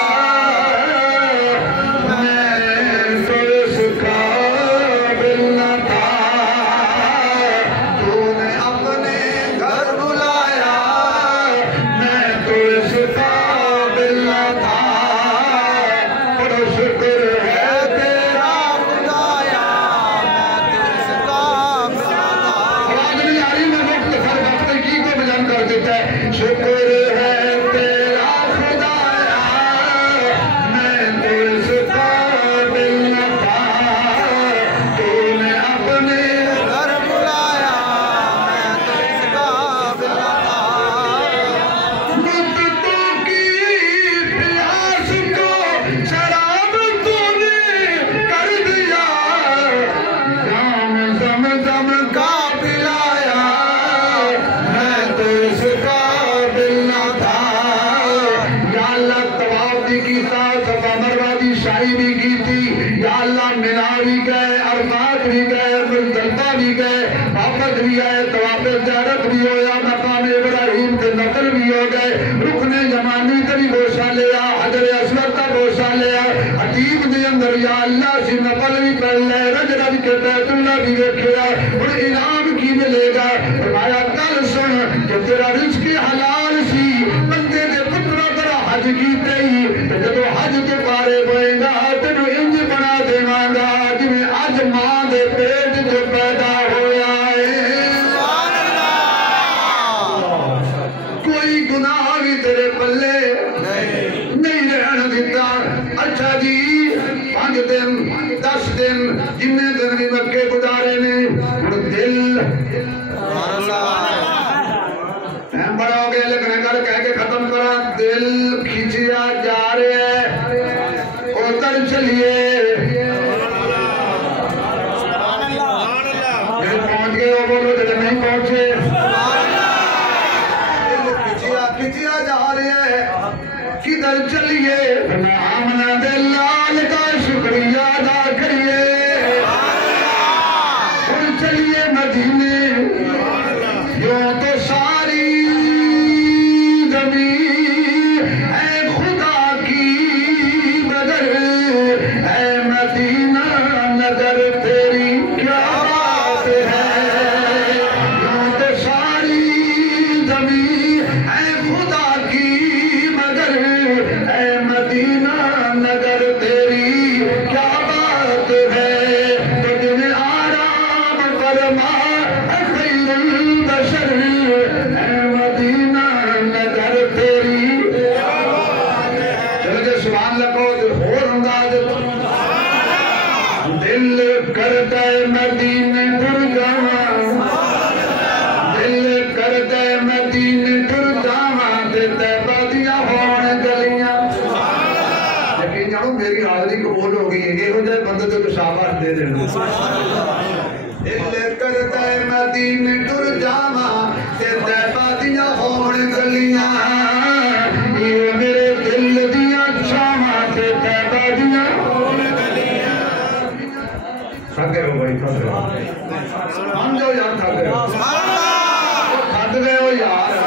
کرتا ہے مدینے ٹر جاواں تے طیبہ دیاں ہون گلیاں یہ میرے دل دیاں چھاواں تے طیبہ دیاں ہون گلیاں تھک گئے ہو بھائی تھک گئے ہو ہم جو یار تھک گئے ہو تھک گئے ہو یار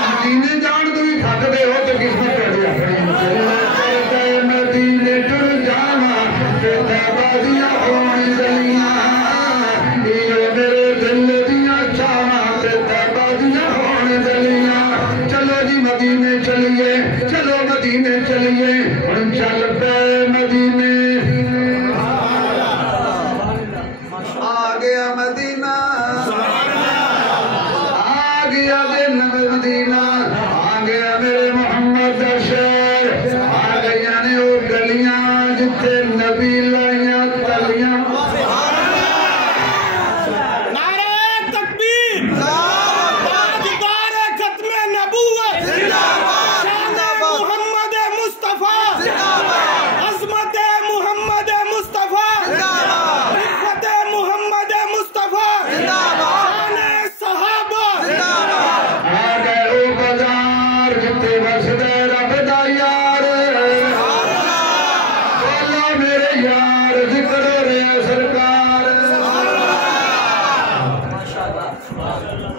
مدینے جان تو بھی تھک گئے ہو تو قسمت کر دیا کرتا ہے مدینے ٹر جاواں تے طیبہ دیاں ہون گلیاں یہ میرے دل دیاں چھاواں تے طیبہ دیاں ہون گلیاں چلو جی مدینے چلیے چلو مدینے چلیے ہن چل پے مدینے آ گیا مدینہ آ گیا دن مدینہ آ گیا میرے محمد دا شہر آ گیا نے وہ گلیاں جتے نبی لائیاں تلیاں نعرہ تکبیر تاجدار ختم نبوت شان محمد مصطفیٰ عظمت محمد مصطفیٰ عزت محمد مصطفیٰ شان صحابہ آ گئے وہ بازار جتے بسدے رب دا یار بولا میرے یار ذکر ہو رہے سرکار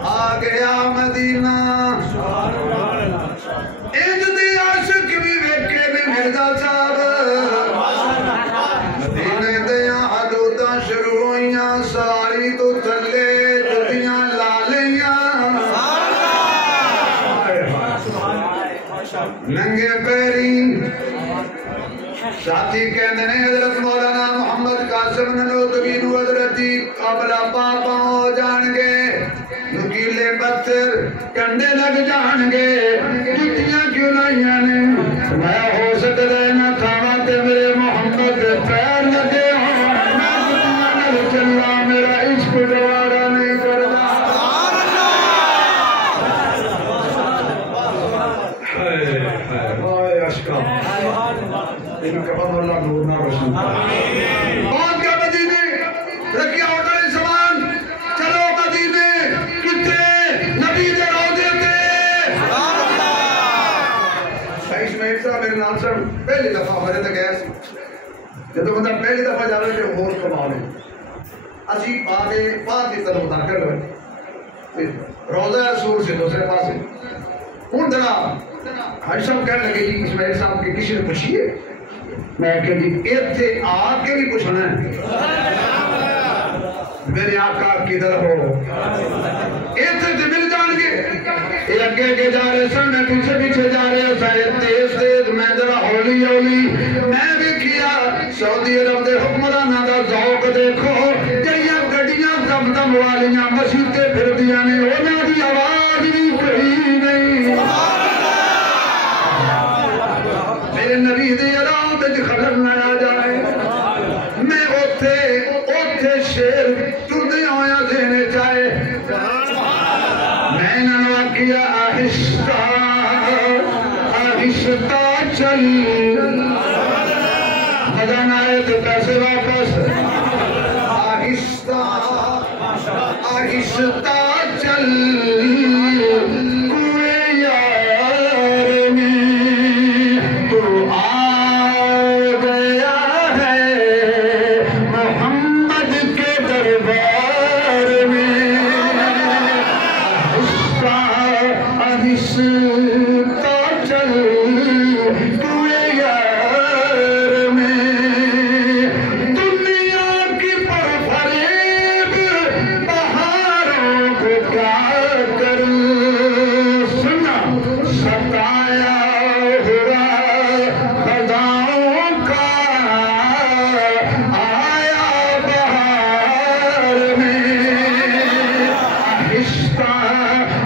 آ گیا مدینہ انج دی عاشق بھی ویکھے نے مرزا صاحب مدینے دیاں حدوداں شروع ہوئیاں ساری تو تھلے جتیاں لا لیاں ننگے پیری ساتھی کہندے نے حضرت مولانا محمد قاسم ننوتوی نو حضرتی قبلہ پاپا ہو جان گے نکیلے پتھر کنڈے لگ جان گے جتیاں کیوں لائیاں نے میں ہو سکتا ہے نہ تھاواں تے میرے محمد دے پیر لگے ہوں میں جتیاں نل چلا میرا عشق دوبارہ نہیں کردا ہائے عشقاں ان کا بند اللہ نور نہ روشن پہنچ گیا مدینے رکھیا ہوٹل سامان چلو مدینے کتے نبی دے روضے تے اسماعیل صاحب میرے نام سے پہلی دفعہ ہمارے تک گیا سی جب بندہ پہلی دفعہ جاوے کہ ہوش کمال ہے اسی پاک کی طرف اتار کر لوے روضہ رسول سے دوسرے پاس ہے ہوں ذرا حاج صاحب کہنے لگے جی اسماعیل صاحب کی کسی نے پوچھیے میں کہ جی ایتھے آ کے بھی پوچھنا ہے میرے آقا کدھر ہو ایتھے تے مل جان گے یہ اگے جا رہے سن میں پیچھے پیچھے جا رہے سارے تیز تیز میں ذرا ہولی ہولی میں بھی کیا سعودی عرب دے حکمراناں دا ذوق دیکھو جڑیاں گڈیاں دم دم والیاں مسیتے پھردیاں نے انہاں دی آواز بھی کوئی نہیں میرے نبی دی آرام تے خلل نہ آ جائے میں اوتھے شیر ٹردے ہویا دینے چاہے میں نے کیا آہستہ آہستہ چل مزہ نہ آئے تو پیسے واپس آہستہ آہستہ چل کوئے یار میں تو آ گیا ہے محمد کے دربار میں آہستہ چل کوئے یار میں دنیا کی پرفریب بہاروں کو کیا کروں سنا ستایا ہوا خزاؤں کا آیا بہار میں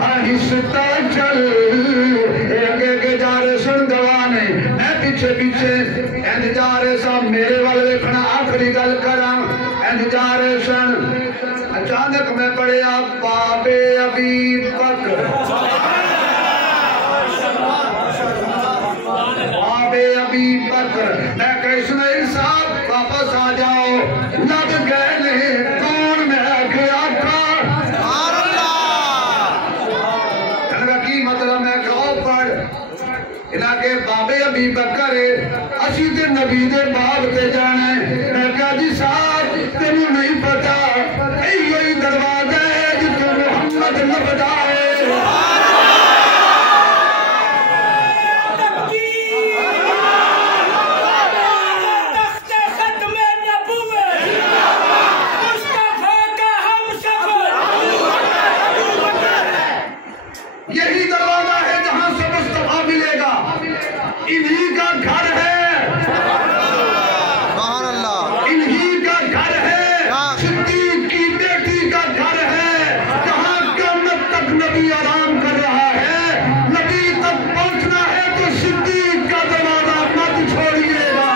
آہستہ چل ایک جا رہے سن گوانے میں پیچھے پیچھے جا رہے سن میرے والے دیکھنا آخری گل کراں جا رہے سن اچانک میں پڑھیا باب ابی بکر باب ابی بکر میں کہ اسماعیل صاحب واپس آ جاؤ لگ گئے نہیں کون میں آگے نبی دے باب تے جانا ہے میں کہا جی صاحب تینوں نہیں پتا یہی دروازہ ہے جتوں محمد لبدا ہے یہی دروازہ ہے جہاں سے مصطفیٰ ملے گا انہی کا گھر ہے سبحان اللہ انہی کا گھر ہے صدیق کی بیٹی کا گھر ہے جہاں قیامت تک نبی آرام کر رہا ہے نبی تک پہنچنا ہے تو صدیق کا دروازہ مت چھوڑیے گا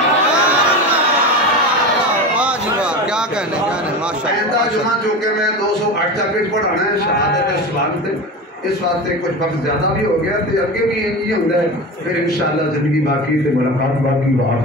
واہ جی واہ کیا کہنے ماشاء آئندہ اللہ جمعہ جو کہ میں 208 چیپٹر پڑھانا ہے شہادت اسلام سے اس واسطے کچھ وقت زیادہ بھی ہو گیا تو اگے بھی یہ ہوتا ہے پھر انشاءاللہ زندگی باقی تے ملاقات باقی وہاں